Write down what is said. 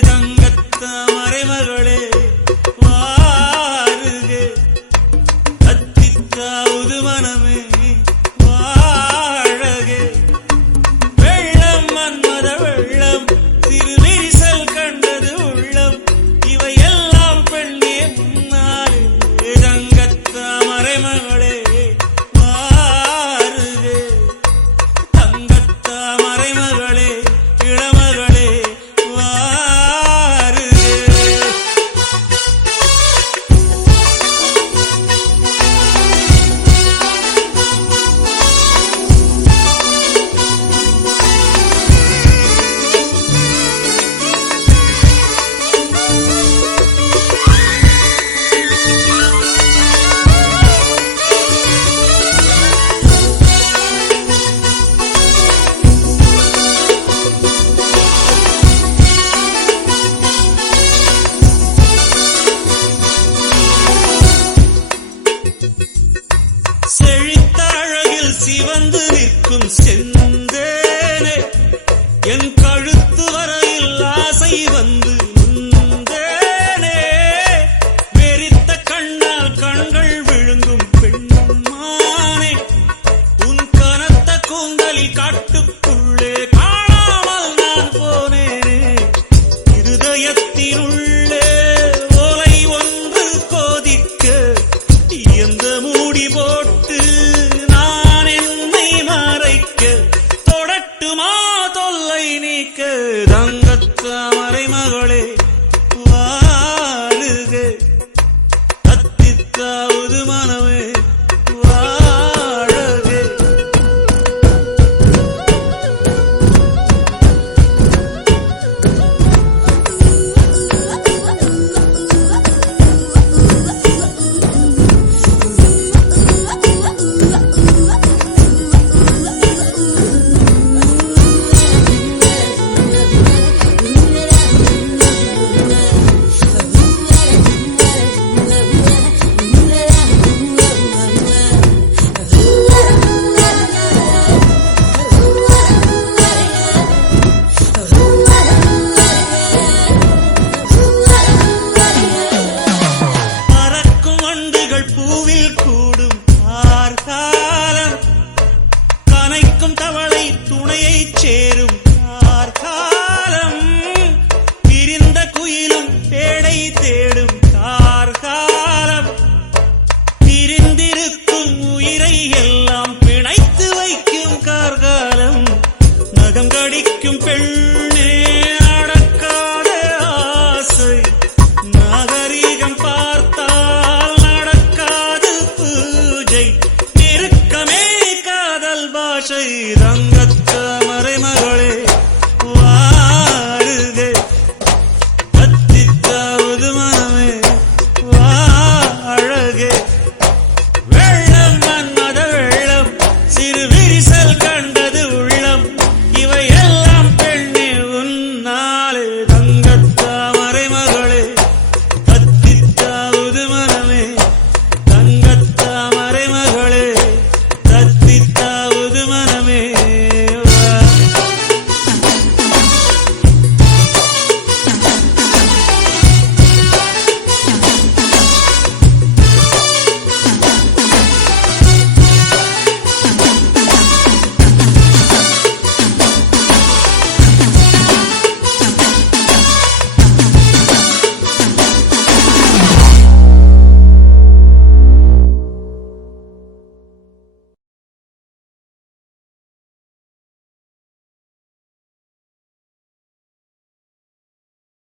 தங்கத்தாமரை மகளே வாருக அத்தித்தாவது மனமே வாழக வெள்ளம் மன்மத வெள்ளம் திருநீசல் கண்டது உள்ளம் இவையெல்லாம் பெண்ணே முன்னாலே தங்கத்தாமரை மகளே வாருக தங்கத்தாமரை மகளே இளமகளே செழித்த அழகில் சிவந்து நிற்கும் செந்தேனே என் கழுத்து வரையில் ஆசை வந்து நின்றேனே வெறித்த கண்ணால் கண்கள் விழுங்கும் பெண்மானே உன் கனத்த கூந்தலில் காட்டுக்குள்ளே காணாமல் நான் போனேனே இருதயத்தினுள்ளே ஓலை ஒன்று கோதிக்க எந்த மூடி போட்டு நான் என்னை மறைக்க தொடட்டுமா தொல்லை நீக்க தங்கத்தாமரை மகளே